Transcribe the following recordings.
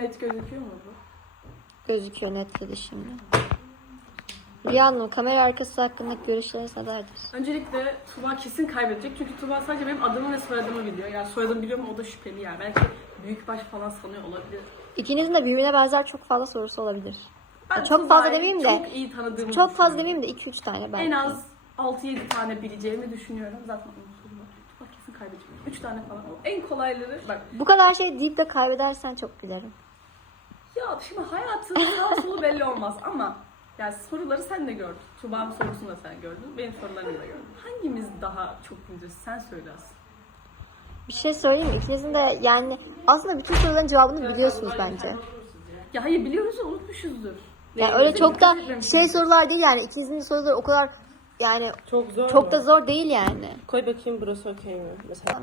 net gözüküyor mu bu? Gözüküyor netledi şimdi. Rüya Hanım kamera arkası hakkındaki görüşleriniz nelerdir? Öncelikle Tuba kesin kaybedecek çünkü Tuba sadece benim adımı ve soyadımı biliyor. Yani soyadımı biliyor mu o da şüpheli yani. Belki büyükbaş falan sanıyor olabilir. İkinizin de birbirine benzer çok fazla sorusu olabilir. Ben çok Tuba'yı fazla demeyeyim de Çok iyi tanıdığımı çok fazla düşünüyorum. demeyeyim de 2-3 tane belki. En az 6-7 tane bileceğimi düşünüyorum. Zaten var. Tuba kesin kaybedecek. 3 tane falan. En kolayları bak. Bu kadar şey deyip de kaybedersen çok gülerim. Ya şimdi hayatın sağ solu belli olmaz ama yani soruları sen de gördün. Tuba'nın sorusunu da sen gördün. Benim sorularımı da gördün. Hangimiz daha çok bileceğiz? Sen söyle aslında. Bir şey söyleyeyim mi? İkinizin de yani aslında bütün soruların cevabını biliyorsunuz bence. Ya hayır biliyoruz da unutmuşuzdur. Yani öyle çok da şey sorular değil yani. İkinizin de soruları o kadar yani Çok zor çok mu? da zor değil yani. Koy bakayım burası okey mi? Mesela.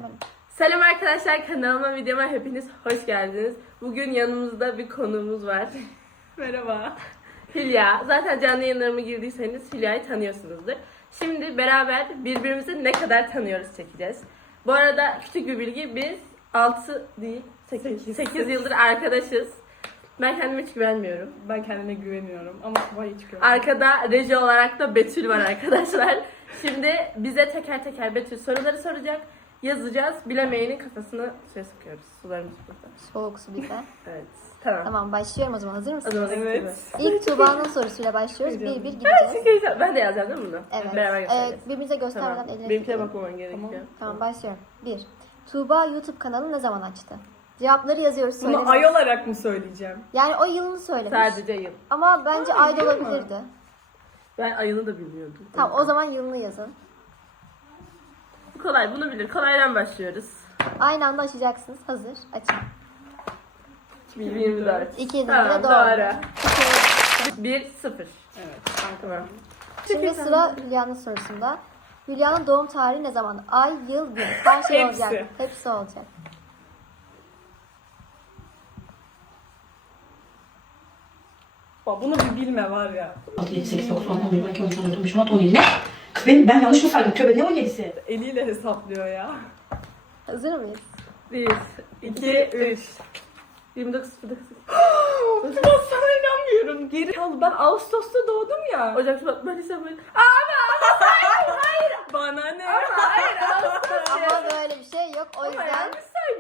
Selam arkadaşlar kanalıma videoma hepiniz hoş geldiniz. Bugün yanımızda bir konuğumuz var. Merhaba. Hülya. Zaten canlı yayınlarıma girdiyseniz Hülya'yı tanıyorsunuzdur. Şimdi beraber birbirimizi ne kadar tanıyoruz çekeceğiz. Bu arada küçük bir bilgi biz 6 değil 8, 8 yıldır arkadaşız. Ben kendime hiç güvenmiyorum. Ben kendime güveniyorum ama Tuba'ya hiç güvenmiyorum. Arkada reji olarak da Betül var arkadaşlar. Şimdi bize teker teker Betül soruları soracak. Yazacağız. Bilemeyenin kafasına suya sıkıyoruz. Sularımız burada. Soğuk su bir de. Evet. Tamam. Tamam başlıyorum o zaman. Hazır mısınız? zaman Evet. İlk Tuğba'nın sorusuyla başlıyoruz. Bir bir gideceğiz. çünkü Ben de yazacağım değil mi bunu? Evet. Beraber Ee, göstereceğiz. birbirimize göstermeden Tamam. eline Benimkine bakmaman gerekiyor. Tamam başlıyorum. Bir. Tuğba YouTube kanalı ne zaman açtı? Cevapları yazıyoruz Bunu ay olarak mı söyleyeceğim? Yani o yılını söylemiş. Sadece yıl. Ama bence ay da olabilirdi. Ben ayını da bilmiyordum. Tamam o zaman yılını yazın. Bu kolay. Bunu bilir. Kolaydan başlıyoruz. Aynı anda açacaksınız. Hazır. Açın. 2024. İki Tamam, de doğru. doğru. İki. 1 0. Evet. Tamam. Şimdi sıra Hülya'nın sorusunda. Hülya'nın doğum tarihi ne zaman? Ay, yıl, gün. Her şey Hepsi. olacak. Hepsi olacak. Bak bunu bir bilme var ya. 6, 7, 8, 9, 10, 11, 12, 13, 14, 15, 16, 17 benim, ben yanlış mı saydım? Tövbe ne 17'si? Eliyle hesaplıyor ya. Hazır mıyız? 1 2 3 29 29 Tuba sana inanmıyorum. Geri kaldı. Ben Ağustos'ta doğdum ya. Ocak Şubat Mayıs Haziran Bana ne? Hayır Ağustos Ama böyle bir şey yok. O Ama yüzden yanlış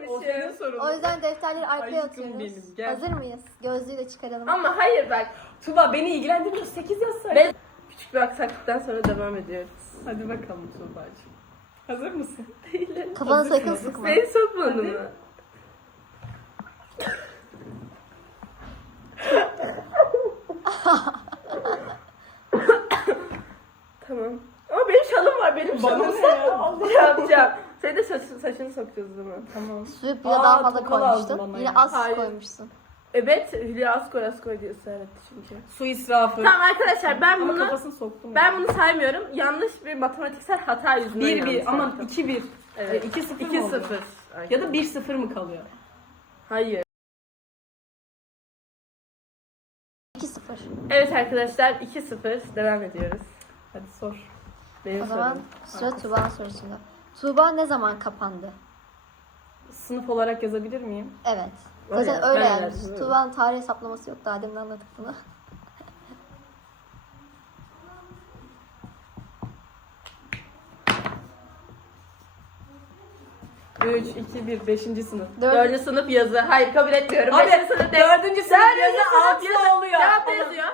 O senin saymışım. sorun. o yüzden defterleri arkaya Aşkım atıyoruz. gel. Hazır mıyız? Gözlüğü de çıkaralım. Ama hayır bak. Tuba beni ilgilendirmiyor. 8 yazsaydın. Ben küçük bir aksaklıktan sonra devam ediyoruz. Hadi bakalım Tuğba'cığım. Hazır mısın? Kafana hazır sakın mısın? sıkma. Beni sokmadın mı? tamam. Ama benim şalım var. Benim Bana şalım ne ya? Yapacağım? Senin de saçını, saçını sokacağız o zaman. Tamam. Suyu Aa, daha fazla toka lazım koymuştun. bana Yine ya. az su Hayır. koymuşsun. Evet, Hülya az koy diye ısrar etti çünkü. Su israfı. Tamam arkadaşlar ben Ama bunu kafasını soktum. ben bunu saymıyorum. Yanlış bir matematiksel hata yüzünden 1 yanlış 1 ama yaptım. 2 1. Evet. 2 0 2 0. Ya da 1 0 mı kalıyor? Hayır. 2-0. Evet arkadaşlar 2-0 devam ediyoruz. Hadi sor. Benim O zaman sorum. sıra Tuğba'nın sorusunda. Tuğba ne zaman kapandı? Sınıf olarak yazabilir miyim? Evet. Öyle, Zaten öyle ben yani. yazdım. Tuğba'nın tarih hesaplaması yok. Daha demin anladık bunu. 3 2 1 5. sınıf. Dördüncü sınıf yazı. Hayır kabul etmiyorum. Abi, Beşinci sınıf değil. dördüncü sınıf Dördüncü yazı, sınıf yazı. oluyor. Ama- yazıyor.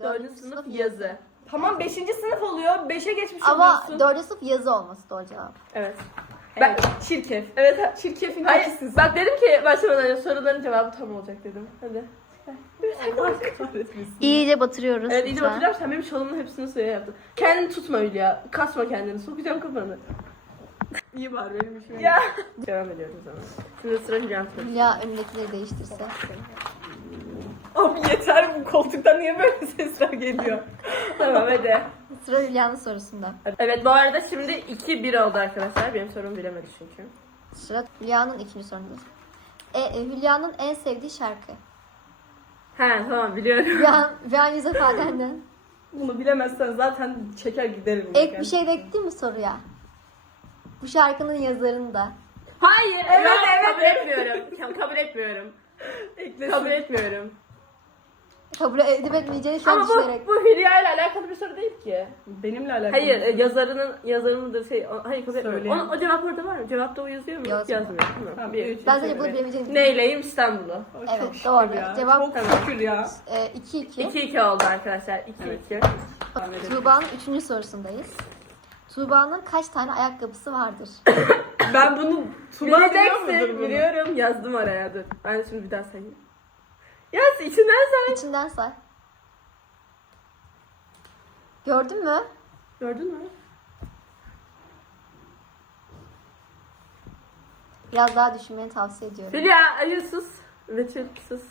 Dördüncü Dördüncü sınıf yazı. Tamam 5. sınıf oluyor. 5'e geçmiş Ama oluyorsun. dördüncü sınıf yazı olması doğru cevap. Evet. Ben çirkef. Evet. Çirkefin Hayır. Bak dedim ki başlamadan önce soruların cevabı tam olacak dedim. Hadi. İyice batırıyoruz. Evet iyice lütfen. Sen benim şalımın hepsini suya yaptın. Kendini tutma Hülya. Kasma kendini. Sokacağım kafanı. İyi var benim işim. Ya. Devam ediyoruz o zaman. Şimdi sıra Hülya'nın sorusu. Hülya önündekileri değiştirse. Abi yeter bu koltuktan niye böyle sesler geliyor? tamam hadi. Sıra Hülya'nın sorusunda. Evet bu arada şimdi 2-1 oldu arkadaşlar. Benim sorumu bilemedi çünkü. Sıra Hülya'nın ikinci sorusunda. E, e, Hülya'nın en sevdiği şarkı. He tamam biliyorum. Hülya, Hülya'nın yüz ifadenden. Bunu bilemezsen zaten çeker giderim. Ek bir şey de ekleyeyim mi soruya? Bu şarkının yazarını da. Hayır Evet, evet, kabul etmiyorum. Kabul etmiyorum. Kabul etmiyorum. Kabul edip etmeyeceğini şu an Ama düşünerek. bu, bu Hülya ile alakalı bir soru değil ki. Benimle alakalı. Hayır, e, yazarının yazarınıdır şey. o- Hayır kabul etmiyorum. Onun, o cevap orada var mı? Cevapta o yazıyor mu? Yazmıyor. Yazmıyor. değil mi? Tamam, Bir, üç, Ben sadece bunu bilemeyeceğini Neyleyim İstanbul'u. Ay, Evet, çok şükür doğru. ya. Cevap- Çok şükür ya. 2-2. 2-2 oldu arkadaşlar. 2-2. Tuğba'nın üçüncü sorusundayız. Tuğba'nın kaç tane ayakkabısı vardır? Ben bunu Tuba biliyor mudur Bileceksin. bunu? Biliyorum. Yazdım oraya dur. Ben şimdi bir daha sayayım. Yaz içinden say. İçinden say. Gördün mü? Gördün mü? Biraz daha düşünmeni tavsiye ediyorum. Hülya ayı sus. Betül sus.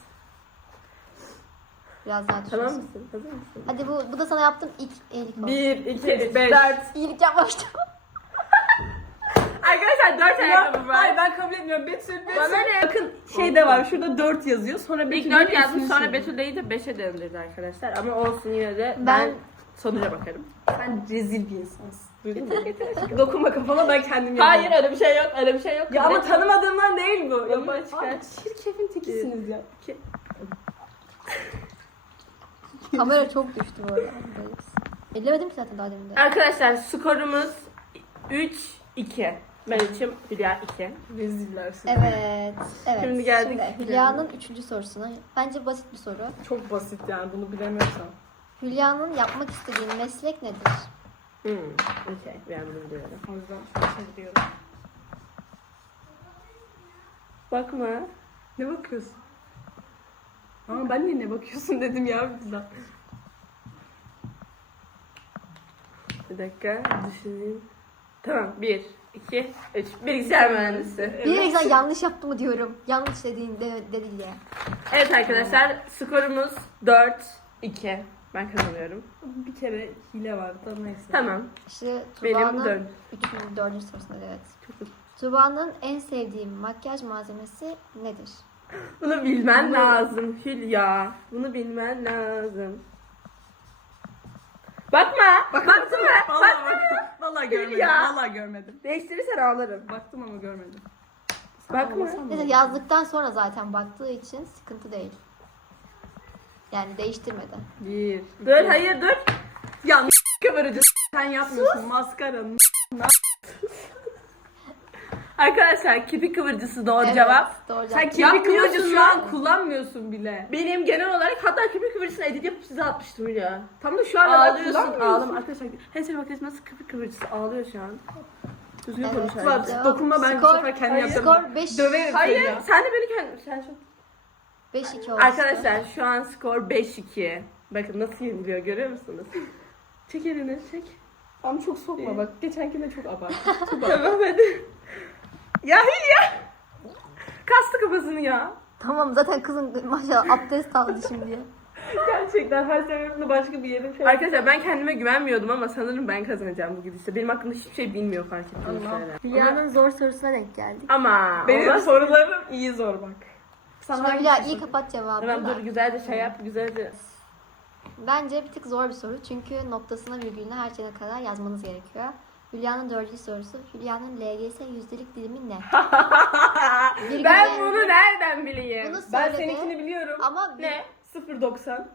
Biraz daha Tamam düşünsün. mısın? Hazır mısın? Hadi bu, bu da sana yaptığım ilk iyilik olsun. 1, 2, 3, beş. 4. İyilik yapmıştım. Arkadaşlar 4 ayakkabı var. Hayır ben kabul etmiyorum. Betül, Betül. Bana ne? Bakın şey de var. Şurada 4 yazıyor. Sonra İlk Betül 4 diyor, yazmış üçüncü sonra. Betül değil de 5'e döndürdü arkadaşlar. Ama olsun yine de ben, Ben- sonuca bakarım. Sen rezil bir insansın. Duydun mu? Dokunma kafama ben kendim yapayım. Hayır öyle bir şey yok öyle bir şey yok. Ya ama tanımadığımdan değil bu. Yapma, Abi, çıkar. Çirkefin tekisiniz ya. Kamera çok düştü bu arada. Ellemedim ki zaten daha demin de. Arkadaşlar skorumuz 3 2. Ben içim Hülya 2. Reziller siz. Evet. Evet. Şimdi geldik. Hülya'nın üçüncü sorusuna. Bence basit bir soru. Çok basit yani bunu bilemiyorsam. Hülya'nın yapmak istediği meslek nedir? Hmm. Okey ben bunu biliyorum. O yüzden şunu çeviriyorum. Bakma. Ne bakıyorsun? Ama ben niye ne bakıyorsun dedim ya bizden. Bir dakika düşüneyim. Tamam 1 2 3 bilgisayar mühendisi. Bir güzel yanlış yaptı mı diyorum. Yanlış dediğin de, dedi diye. Evet arkadaşlar skorumuz 4 2. Ben kazanıyorum. Bir kere hile vardı da neyse. Tamam. İşte dört. üçüncü, dördüncü sorusunda evet. Tuğba'nın en sevdiği makyaj malzemesi nedir? Bunu bilmen lazım Hülya. Bunu bilmen lazım. Bakma. Baktın mı? Vallahi bak. Vallahi görmedim. Ya. Vallahi görmedim. Değiştirirsen ağlarım. Baktım ama görmedim. Bakma. Neyse yazdıktan sonra zaten baktığı için sıkıntı değil. Yani değiştirmedi. Bir. Dur hayır dur. Ya kıvırıcı. Sen yapmıyorsun. Maskara. Arkadaşlar kirpik kıvırcısı doğru Evet, cevap. Doğru Sen cevap. kıvırcı Yapmıyorsun şu lan. an kullanmıyorsun bile. Benim genel olarak hatta kirpik kıvırcısını edit yapıp size atmıştım Hülya. Tam da şu an Ağlıyorsun. ağlıyorsun. Ağlama arkadaşlar. Hensel makyaj nasıl kirpik kıvırcısı ağlıyor şu an. Düzgün Evet, konuş. Cevap- dokunma ben bu skor- sefer kendi hayır, yapacağım. skor beş- Döverim Hayır seni ya. sen de beni kendin. Sen çok... 5-2 oldu. Arkadaşlar şu an skor 5-2. Bakın nasıl yeniliyor görüyor musunuz? Çek elini çek. Ama çok sokma bak. Geçenkinde çok abarttın. tamam hadi. Ya Hülya. Kastı kafasını ya. Tamam zaten kızın maşallah abdest aldı şimdi. Gerçekten her seferinde başka bir yere şey. Arkadaşlar ben kendime güvenmiyordum ama sanırım ben kazanacağım bu gidişte. Benim hakkımda hiçbir şey bilmiyor fark ettiğiniz Allah. üzere. Hülya'nın zor sorusuna denk geldik. Ama Benim olmaz. sorularım iyi zor bak. Şimdi hangi Hülya soru? iyi kapat cevabını. Tamam da. dur güzelce şey yap güzelce. Bence bir tık zor bir soru çünkü noktasına virgülüne her şeyine kadar yazmanız gerekiyor. Hülya'nın dördüncü sorusu. Hülya'nın LGS yüzdelik dilimi ne? Virgül ben ve- bunu nereden bileyim? Bunu Ben söyledi seninkini biliyorum. ama Ne? 0.90.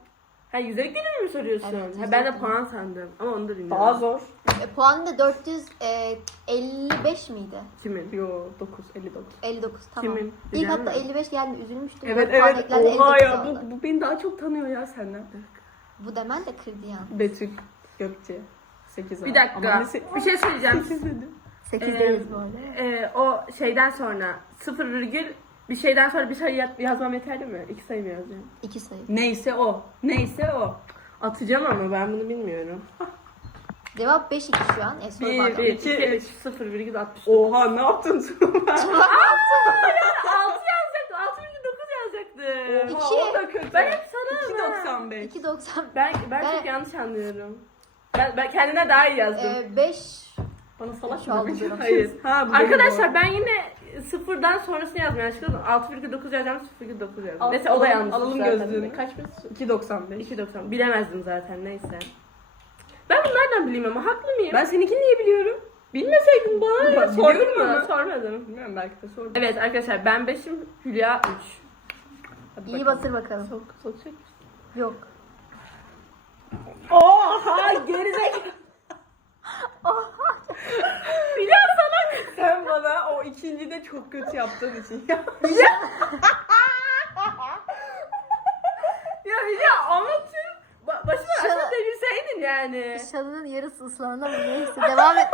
Ha yüzdelik dilimi mi soruyorsun? Evet, ha, ben de yüzdelik puan sandım ama onu da bilmiyorum. Daha zor. e, puanı da 455 miydi? Kimin? Yo 9 59. 59 tamam. Kimin? İlk Hülya'nın hatta mı? 55 geldi üzülmüştüm. Evet Puan evet. eklendi, Oha 59 ya oldu. bu, bu beni daha çok tanıyor ya senden. Bu demen de kırdı yani. Betül Gökçe 8 Bir dakika. Bir şey söyleyeceğim. 8 dedim. 8 Ee, değiliz bu arada. Ee, o şeyden sonra sıfır virgül bir şeyden sonra bir sayı yaz- yazmam yeterli mi? İki sayı mı yazacağım? 2 sayı. Neyse o. Neyse o. Atacağım ama ben bunu bilmiyorum. Cevap 5-2 şu an. E, soru Bir, pardon. bir. 2, İki, 3, 0 virgül 60. Oha ne yaptın Tuğba? 6 yazacaktım. 6,9 yazacaktım. İki. Oha, o da kötü. Ben hep sana 2.95. 2.90. Ben, ben, Ben- çok yanlış anlıyorum. Ben, ben kendine daha iyi yazdım. Ee, 5 Bana salak mı. Hayır. Ha, bu Arkadaşlar ben yine sıfırdan sonrasını yazmam yanlışlıkla 6,9 yazacağım 0,9 yazdım. Al- Neyse o da alalım- yanlış. alalım gözlüğünü. Kaç doğru. 2.95. 2,90. Bilemezdim zaten neyse. Ben bunu nereden bileyim ama haklı mıyım? Ben seninkini niye biliyorum? bilmeseydim bana ne? Ben Sordun biliyorum mu? ama. Sormadım. Bilmiyorum belki de sordum. Evet arkadaşlar ben 5'im Hülya 3. Hadi İyi bakalım. basır bakalım. Sok, sokacak mısın? Yok. Oha gerizek. Biliyor sana sen bana o ikincide çok kötü yaptığın için ya. ya bir de anlatıyorum. Ba başıma Şu- aşağı devirseydin yani. Şalının yarısı ıslandı ama neyse devam et.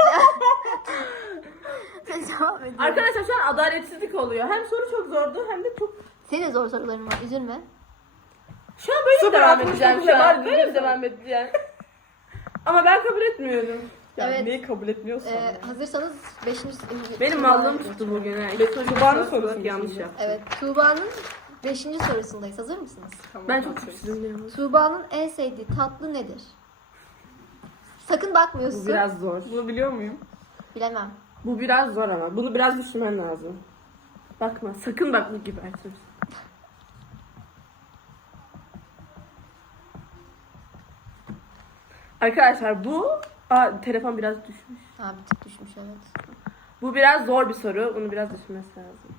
devam ediyorum. Arkadaşlar şu an adaletsizlik oluyor. Hem soru çok zordu hem de çok... Senin zor soruların var üzülme. Şu an böyle Sıfır devam edeceğim şu an? var, Böyle mi devam edeceğim? Ama ben kabul etmiyorum. Ya Evet. neyi kabul etmiyorsan. Ee, hazırsanız 5. Benim mallığım tuttu bugün. ha. Soruyu Tuğba'nın sorusu yanlış yaptım. Evet Tuğba'nın 5. sorusundayız. Hazır mısınız? Tamam, Ben çok tipsizim. Tuğba'nın en sevdiği tatlı nedir? Sakın bakmıyorsun. Bu biraz zor. Bunu biliyor muyum? Bilemem. Bu biraz zor ama. Bunu biraz düşünmen lazım. Bakma. Sakın bakma gibi Ertuğrul. Arkadaşlar bu... Aa, telefon biraz düşmüş. Ha bir tık düşmüş evet. Bu biraz zor bir soru. Bunu biraz düşünmesi lazım.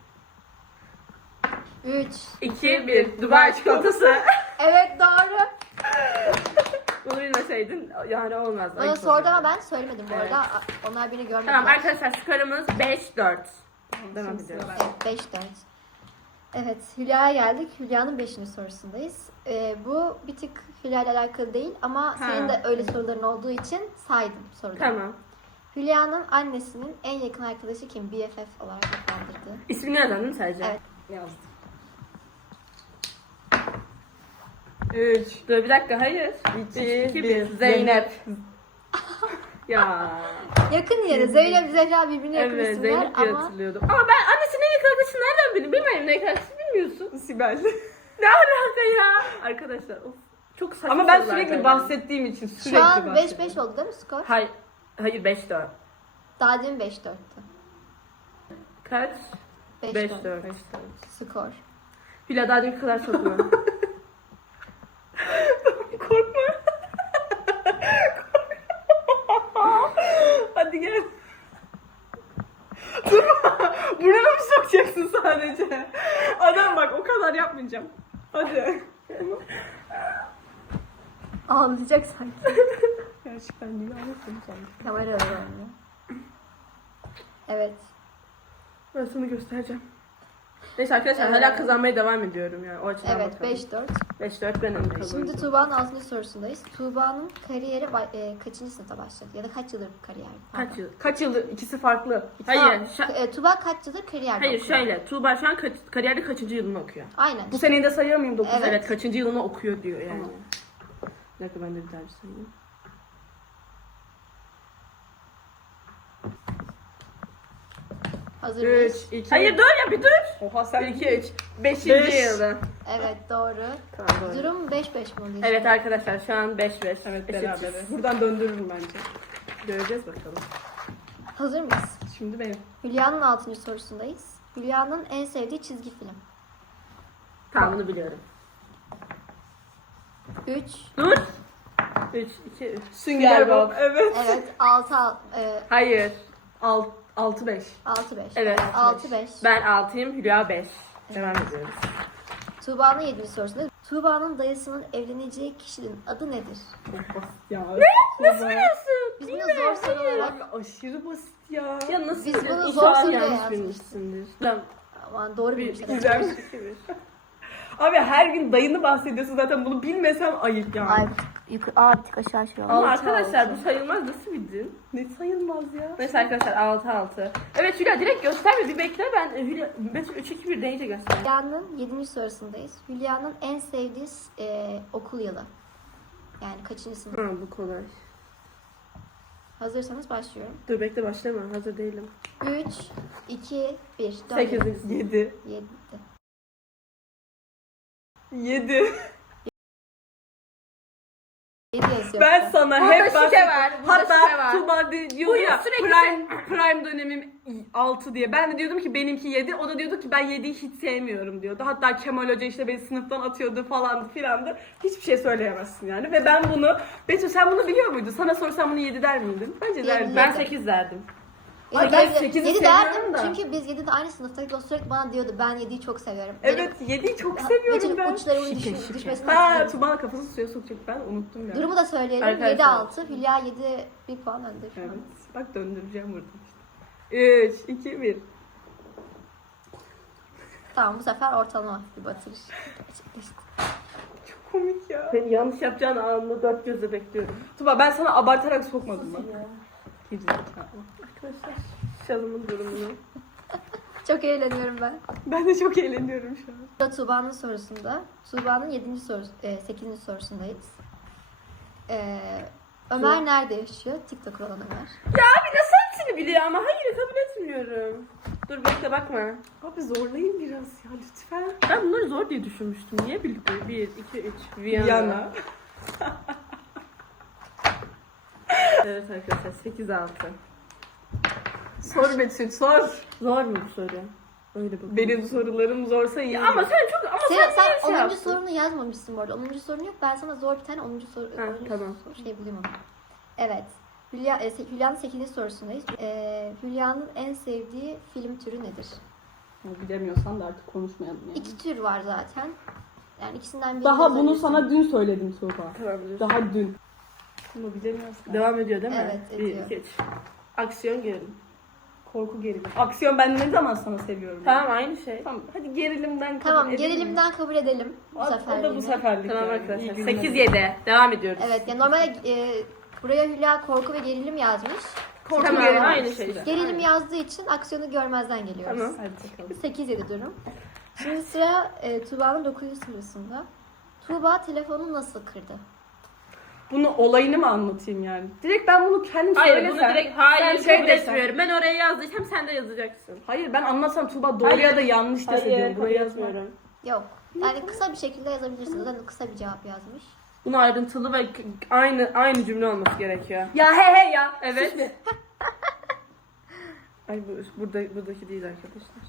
3. 2, 1. Dubai çikolatası. Evet doğru. Bunu bilmeseydin yani olmazdı. Bana Ayıp sordu olurdu. ama ben söylemedim bu Evet. arada. Onlar beni görmediler. Tamam arkadaşlar skorumuz 5-4. Devam ediyoruz. Evet 5 4. Evet Hülya'ya geldik. Hülya'nın 5. sorusundayız. Ee, bu bir tık Hülya ile alakalı değil ama Ha. senin de öyle soruların olduğu için saydım soruları. Tamam. Hülya'nın annesinin en yakın arkadaşı kim? BFF olarak adlandırdığı. İsmini mi sadece? Evet. yazdım. 3 Dur bir dakika hayır. 2 2, 1 1. Zeynep. ya. Yakın yere Zeynep Zehra birbirine yakın Evet isimler Zeynep diye ama hatırlıyordum. Ama ben annesinin en yakın arkadaşını nereden bileyim? Benim en yakın arkadaşını bilmiyorsun. Sibel. Ne alaka ya? Arkadaşlar of. Çok saçma Ama ben sürekli böyle. bahsettiğim için sürekli şu an 5-5 bahsediyorum. oldu değil mi skor? Hayır. Hayır 5 4. Daha demin 5-4'tü. Kaç? 5-4 5 4. skor. Hülya daha dünkü kadar çok mu? Korkma. Hadi gel. Durma. Burnuna mı sokacaksın sadece? Adam bak o kadar yapmayacağım. Hadi. Ağlayacak sanki. Gerçekten niye anlatıyorsun sanki? Kamera oynuyor. Evet. ben sana göstereceğim. Neyse arkadaşlar Evet. hala kazanmaya devam ediyorum yani. O açıdan Evet bakalım. 5-4. 5 4 ben. Şimdi Tuğba'nın 6. sorusundayız. Tuğba'nın kariyeri ba- e, kaçıncı sınıfta başladı? Ya da kaç yıldır kariyer? Kaç yıl? Kaç yıldır? ikisi farklı. Hayır. Tamam. şa- E, Tuğba kaç yıldır kariyer Hayır şöyle. Tuğba şu an kaç, kariyerde kaçıncı yılını okuyor? Aynen. Bu seneyi de sayıyor muyum? 9 Evet. Evet. kaçıncı yılını okuyor diyor yani. Tamam. Bir dakika ben de bir daha bir sayayım. Hazır 3, mıyız? 2, Hayır dur ya bir dur. Oha sen 2 3. 5. Beş. yılda. Evet doğru. Tamam doğru. Durum 5-5 mi oluyor? Evet arkadaşlar şu an 5 5. Evet beraberiz. Buradan döndürürüm bence. Göreceğiz bakalım. Hazır mıyız? Şimdi benim. Hülya'nın 6. sorusundayız. Hülya'nın en sevdiği çizgi film. Tamam bunu biliyorum. 3, Dur. 3 2 3. Sünger Bob. Evet. evet 6, e, Hayır. 6 5. 6 5. Evet. 6 5. Ben 6'yım Hülya 5. Devam ediyoruz. Tuğba'nın 7. sorusunda Tuğba'nın dayısının evleneceği kişinin adı nedir? Ya. Nasıl biliyorsun? Biz bunu zor soru olarak Aşırı basit ya. Ya nasıl Biz bunu zor soruya yazmıştık. bilmişsindir. Tamam. aman doğru Bir, bilmişler. Güzel. Abi her gün dayını bahsediyorsun zaten bunu bilmesem ayıp yani. Ay yukarı, aa bir tık aşağı oldu. Ama Altı, arkadaşlar altı. bu sayılmaz nasıl bildin? Ne sayılmaz ya. Neyse arkadaşlar 6 6. Evet Hülya direkt gösterme bir bekle ben e, Hülya Betül 3 2 1 deyince göster. Hülya'nın 7. sorusundayız. Hülya'nın en sevdiği e, okul yılı. Yani kaçıncı sınıf? Ha bu kolay. Hazırsanız başlıyorum. Dur bekle başlama hazır değilim. 3, 2, 1. 8. 7. 7. 7. 7 yazıyor. Ben sana Burada hep şike bahsettim. var, burada şike Hatta var. Tuğba de- diyordu ya sürekli prime, prime dönemim 6 diye. Ben de diyordum ki benimki 7. O da diyordu ki ben 7'yi hiç sevmiyorum diyordu. Hatta Kemal Hoca işte beni sınıftan atıyordu falandı filandı. Hiçbir şey söyleyemezsin yani. Ve ben bunu... Betül sen bunu biliyor muydun? Sana sorsam bunu 7 der miydin? Bence derdim. Ben 8 derdim. Ay, Yedi, ben derdim, sekizi yedi seviyorum derdim da. çünkü biz 7'de aynı sınıftaydık. O sürekli bana diyordu ben 7'yi çok seviyorum. Evet 7'yi çok seviyorum bütün ben. uçlarımın düş, düşmesini Ha. Tuba'nın kafası suya sokacak ben unuttum ya. Durumu da söyleyelim. Arkadaşlar. 7-6. Hülya 7 bir puan önde şu an. Evet. Bak döndüreceğim burada işte. 3, 2, 1. Tamam bu sefer ortalama bir batırış. gerçekleşti. Çok komik ya. Senin yanlış yapacağın anında dört gözle bekliyorum. Tuba ben sana abartarak sokmadım bak. Gerizekalı. Arkadaşlar şalımın durumunu. Çok eğleniyorum ben. Ben de çok eğleniyorum şu an. Burada Tuğba'nın sorusunda. Tuğba'nın 7. sorusu, e, 8. sorusundayız. E, Ömer nerede yaşıyor? TikTok olan Ömer. Ya abi nasıl hepsini biliyor ama hayır kabul etmiyorum. Dur bekle bakma. Abi zorlayın biraz ya lütfen. Ben bunları zor diye düşünmüştüm. Niye bildi? 1, 2, 3. Viyana. Yana. Evet arkadaşlar 8, 6. Sor Betül sor. Zor mu bu soru? Öyle bakın. Benim sorularım zorsa iyi. Ama sen çok ama Sen, sen, sen şey 10. yaptın? sorunu yazmamışsın bu arada. 10. sorun yok. Ben sana zor bir tane 10. soru, Ha, 10. tamam. soru şey bulayım ama. Evet. Hülya, e, se- Hülya'nın 8. sorusundayız. E, Hülya'nın en sevdiği film türü nedir? Bilemiyorsan da artık konuşmayalım yani. İki tür var zaten. Yani ikisinden birini Daha bunu yazabilirsin. sana dün söyledim Tuğba. Tamam dur. Daha dün. Bunu bilemiyorsan. Devam ediyor değil mi? Evet, 1, ediyor. 2, 3. Aksiyon gerilim. Korku gerilim. Aksiyon ben ne zaman sana seviyorum? Tamam aynı şey. Tamam hadi gerilimden kabul Tamam edelim. gerilimden kabul edelim bu O, sefer. o da bu seferlik. Tamam yani. İyi arkadaşlar. günler. 8, 7. Devam ediyoruz. Evet yani normalde e, buraya Hülya korku ve gerilim yazmış. Korku Tamam, gerilim. aynı şey. Gerilim yazdığı için aksiyonu görmezden geliyoruz. Tamam. Hadi bakalım. 8-7 durum. Şimdi sıra e, Tuğba'nın 9. sorusunda. Tuğba telefonu nasıl kırdı? Bunu olayını mı anlatayım yani? Direkt ben bunu kendim Hayır söylesem. bunu direkt hayır sen şey kabul desen. etmiyorum. Ben oraya yazdıysam sen de yazacaksın. Hayır ben anlatsam Tuğba doğru ya da yanlış dese diyorum. Buraya yazmam. etmiyorum. Yok. Yani kısa bir şekilde yazabilirsiniz. Zaten kısa bir cevap yazmış. Bunu ayrıntılı ve k- aynı aynı cümle olması gerekiyor. Ya he he ya. Evet. Ay bu burada buradaki değil arkadaşlar.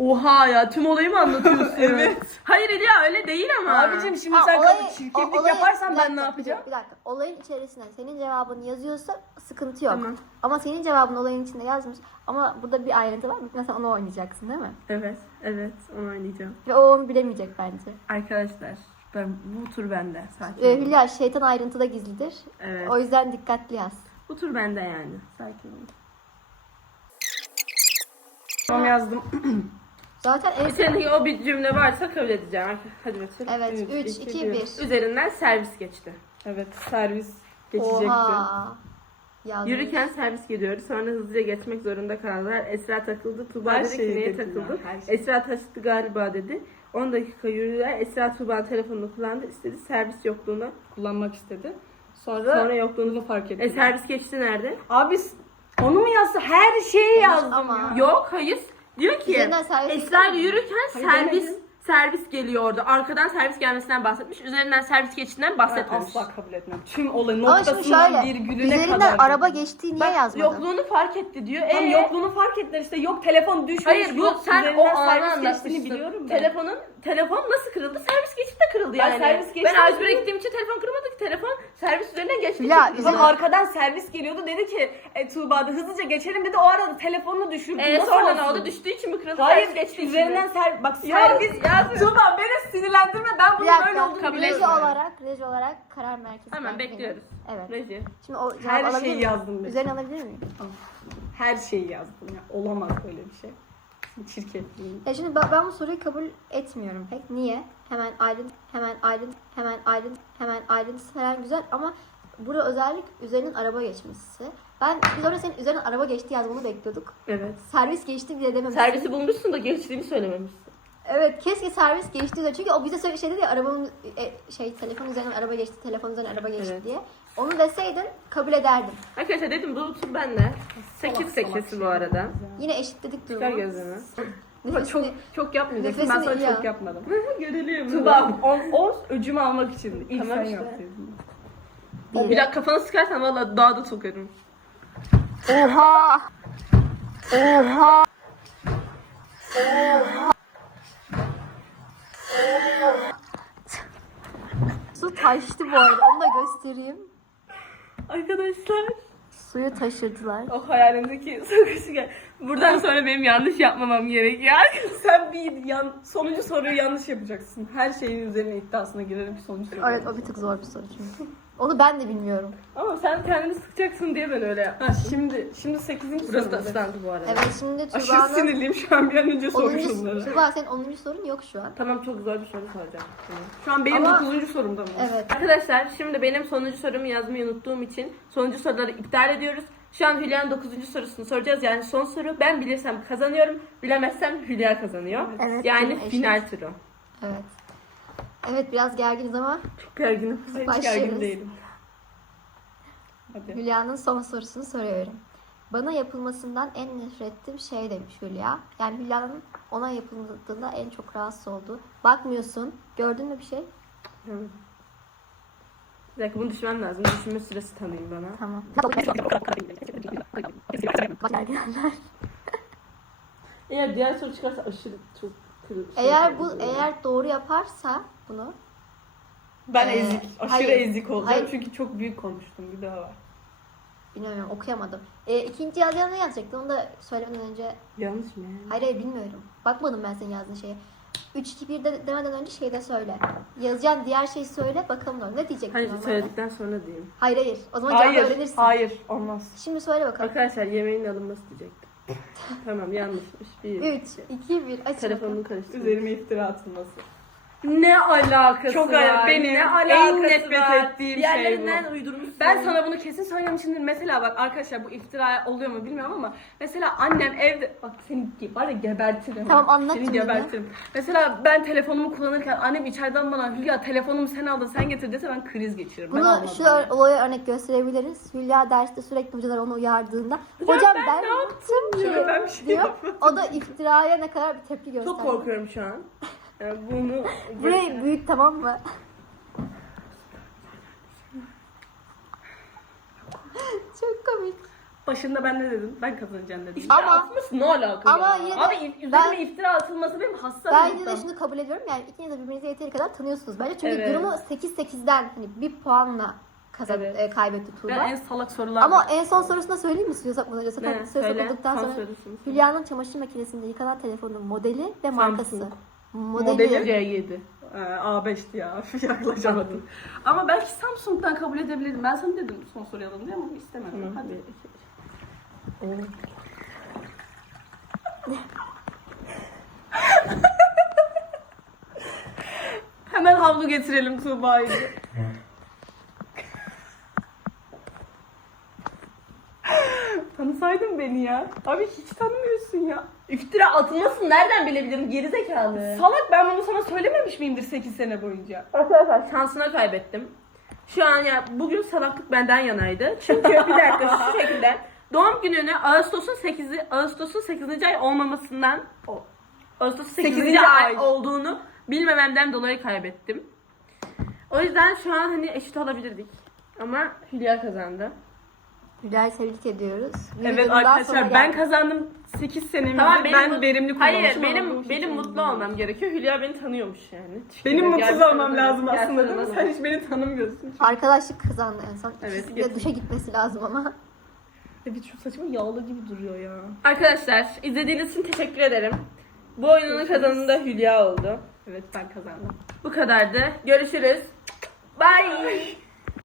Oha ya tüm olayı mı anlatıyorsun? Evet. Hayır ya öyle değil ama. Abicim şimdi Ha, sen olayı- kapı o- çirkeflik olayı- yaparsan bir ben dakika, ne yapacağım? Bir dakika. Olayın içerisinden senin cevabını yazıyorsa sıkıntı yok. Tamam. Ama senin cevabın olayın içinde yazmış. Ama burada bir ayrıntı var. Mesela onu oynayacaksın değil mi? Evet, evet onu oynayacağım. Ve o onu bilemeyecek bence. Arkadaşlar ben bu tur bende sakin. Ee, olun. Hülya şeytan ayrıntıda gizlidir. Evet. O yüzden dikkatli yaz. Bu tur bende yani. Sakin olun. Tamam yazdım. Zaten en İçerindeki o bir cümle varsa kabul edeceğim. Hadi Betül. Evet, Üç, 3, iki, 2, bir. 1. Üzerinden servis geçti. Evet servis geçecekti. Oha. Yazmış. Yürürken servis geliyordu. Sonra hızlıca geçmek zorunda kaldılar. Esra takıldı. Tuba Her dedi ki şeyi neye takıldı? her şey. Esra taşıdı galiba dedi. 10 dakika yürüdüler. Esra Tuğba'nın telefonunu kullandı. İstedi servis yokluğunu. Kullanmak istedi. Sonra, Sonra yokluğunu fark etti. E servis geçti nerede? Abi s- onu mu yazdı? Her şeyi yazdım Ama- ya. Yok hayır. Diyor ki Üzerinden servis Esra ile geçti mi? yürürken servis. Servis geliyordu. Arkadan servis gelmesinden bahsetmiş. Üzerinden servis geçtiğinden Ben bahsetmemiş. asla kabul etmem. Tüm olayın Ama şimdi noktasından şöyle. virgülüne Üzerinden kadar. araba geçtiği niye Bak, yazmadın? yokluğunu fark etti diyor. Tam Ee? yokluğunu fark ettiler işte. Yok telefon düşmüş. Hayır bu yok sen o üzerinden anı servis geçtiğini anlatmışsın. biliyorum ben. Telefonun telefon nasıl kırıldı? Servis geçip de kırıldı Ben yani. servis geçti ben kırıldı. gittiğim için telefon kırılmadı ki. Telefon servis üzerinden geçti. Ya, Çünkü- üzerine- arkadan servis geliyordu dedi ki e, Tuğba'da hızlıca geçelim dedi o arada telefonunu düşürdü. Ee, Nasıl sonra ne olsun? oldu? Düştüğü için mi kırıldı? Hayır Servis geçtiği için üzerinden ser bak Ya servis biz yazmıyoruz. Tuğba beni sinirlendirme ben Bir bunun böyle dakika. olduğunu kabul Reji etmiyorum. olarak, reji olarak karar merkezi. Hemen belki bekliyoruz. benim. Evet. Reji. Şimdi o cevabı Her alabilir şeyi miyim? yazdım ben. Üzerine alabilir miyim? Her şeyi yazdım ya. Olamaz böyle bir şey. Çirkefliğin. Ya şimdi ben, ben bu soruyu kabul etmiyorum pek. Niye? Hemen ayrıntı, hemen ayrıntı, hemen ayrıntı, hemen ayrıntısı falan güzel ama burada özellik üzerinin araba geçmesi. Ben biz orada senin üzerinden araba geçti yazmanı bekliyorduk. Evet. Servis geçti bile dememişsin. Servisi bulmuşsun da geçtiğini söylememişsin. Evet keşke servis geçti de çünkü o bize söyle şey dedi ya arabanın e, şey telefon üzerinden araba geçti, telefon üzerinden araba geçti Evet. diye. Onu deseydin kabul ederdim. Arkadaşlar dedim tur bende. 8 Salak 8 salak bu arada. Yine eşitledik Çıkar durumu. gözünü. Bak çok Nefesini- çok yapmayacaksın. Ben Nefesini sana iyi çok al. yapmadım. Görelim. Tuğba o, o öcümü almak için. İlk Tamam sen işte. yaptıydın. Bir dakika kafana sıkarsan valla daha da sokarım. Su taştı bu arada onu da göstereyim. Arkadaşlar Suyu taşırdılar. o hayalimdeki sorusu gel. Buradan sonra benim yanlış yapmamam gerekiyor. Sen bir yan, sonuncu soruyu yanlış yapacaksın. Her şeyin üzerine iddiasına girerim ki sonuncu soru. Evet o bir tık zor bir soru çünkü. Onu ben de bilmiyorum. Ama sen kendini sıkacaksın diye ben öyle yaptım. Ha, şimdi şimdi 8. Burası da ıslandı bu arada. Evet şimdi Aşırı Tuğba'nın sinirliyim şu an bir an önce sor 10. şunları. Tuğba senin 10. sorun yok şu an. Tamam çok zor bir soru soracağım. Şu an benim Ama- 9. sorumda mı? Evet. Arkadaşlar şimdi benim sonuncu sorumu yazmayı unuttuğum için sonuncu soruları iptal ediyoruz. Şu an Hülya'nın 9. sorusunu soracağız. Yani son soru ben bilirsem kazanıyorum. Bilemezsem Hülya kazanıyor. Evet, yani eşit. final turu. Evet. Evet biraz gerginiz ama Çok gerginim. Hiç Başlıyoruz. gergin değilim. Hadi. Hülya'nın son sorusunu soruyorum. Bana yapılmasından en nefret ettiğim şey demiş Hülya. Yani Hülya'nın ona yapıldığında en çok rahatsız olduğu. Bakmıyorsun. Gördün mü bir şey? Bir dakika bunu düşünmem lazım. Düşünme süresi tanıyın bana. Tamam. Eğer diğer soru çıkarsa aşırı çok kırı- şey eğer bu eğer doğru yaparsa bunu Ben Ee, ezik. Aşırı hayır. ezik olacağım Hayır. çünkü çok büyük konuştum. Bir daha var. bilmiyorum okuyamadım. E, ikinci yazıya ne yazacaktı? Onu da söylemeden önce Yanlış mı yani? hayır hayır bilmiyorum. Bakmadım ben senin yazdığın şeye. 3 2 1 de, demeden önce şeyi de söyle. Yazacağın diğer şeyi söyle bakalım doğru. Ne diyecektin? Hayır normalde? söyledikten sonra diyeyim. Hayır hayır. O zaman cevabı Hayır. öğrenirsin. Hayır. Olmaz. Şimdi söyle bakalım. Arkadaşlar yemeğin alınması diyecektim. tamam yanlışmış. Bir. 3 2 1 aç Telefonumu karıştırdım. Üzerime iftira atılması. Ne alakası Çok var? ayıp. Benim ne en alakası nefret var? ettiğim şey Diğerlerinden uydurmuşsun. Ben sana bunu kesin söylemişimdir. Mesela bak arkadaşlar bu iftira oluyor mu bilmiyorum ama mesela annem evde bak seni ge- var ya gebertirim. Tamam, anlat Seni şimdi. gebertirim. Mesela ben telefonumu kullanırken annem içeriden bana Hülya telefonumu sen aldın sen getir dese ben kriz geçiririm. Ben Bunu almadım. şu ör- olaya örnek gösterebiliriz. Hülya derste sürekli hocalar onu uyardığında hocam ben, ne ne yaptım ki diyor, ben bir şey diyor. yapmadım. O da iftiraya ne kadar bir tepki gösteriyor. Çok korkuyorum şu an. Yani bunu Burayı büyüt tamam mı? Çok komik. Başında ben ne dedim? Ben kazanacağım dedim. Ama- İftira atması ne alaka ama ya? yine de Abi if- üzerime ben- iftira atılması benim hassas Ben yine de noktam. şunu kabul ediyorum. Yani ikiniz de birbirinizi yeteri kadar tanıyorsunuz bence. Çünkü Evet. durumu 8-8'den hani bir puanla kazan Evet. e, kaybetti Tuğba. Ben en salak sorular Ama en son sorusunu da söyleyeyim mi suya sokmadan önce? Zaten suya Söyle. Son sonra sorusun. Hülya'nın çamaşır makinesinde yıkanan telefonun modeli ve markası. Samsung. Modeli. Modeli. C7. Ee, A5'ti ya. Yaklaşamadım. ama belki Samsung'dan kabul edebilirdim. Ben sana dedim son soruyu alalım diye ama istemedim. Tamam. Hadi. Hemen havlu getirelim Tuğba'yı. Tanısaydın beni ya. Abi hiç tanımıyorsun ya. İftira atılmasını nereden bilebilirim gerizekalı? Salak ben bunu sana söylememiş miyimdir 8 sene boyunca? Şansına kaybettim. Şu an ya bugün salaklık benden yanaydı. Çünkü bir dakika şu şekilde doğum gününü Ağustos'un 8'i Ağustos'un 8. ay olmamasından o Ağustos'un 8. Sekizinci ay ay. olduğunu bilmememden dolayı kaybettim. O yüzden şu an hani eşit olabilirdik. Ama Hülya kazandı. Hülya'yı tebrik ediyoruz. Evet Videonun daha sonuna arkadaşlar ben geldik. kazandım 8 senemizi Tamam benim ben mut- verimli Hayır kullanmışım. bu benim benim mutlu olmam gerekiyor. Hülya beni tanıyormuş yani. Benim mutsuz olmam lazım aslında değil mi? Sen hiç beni tanımıyorsun. Arkadaşlık kazandı en son. Evet, İkisi de duşa gitmesi lazım ama. Evet şu saçım yağlı gibi duruyor ya. Arkadaşlar izlediğiniz için teşekkür ederim. Bu oyunun kazananı da Hülya oldu. Evet ben kazandım. Bu kadardı. Görüşürüz. Bye.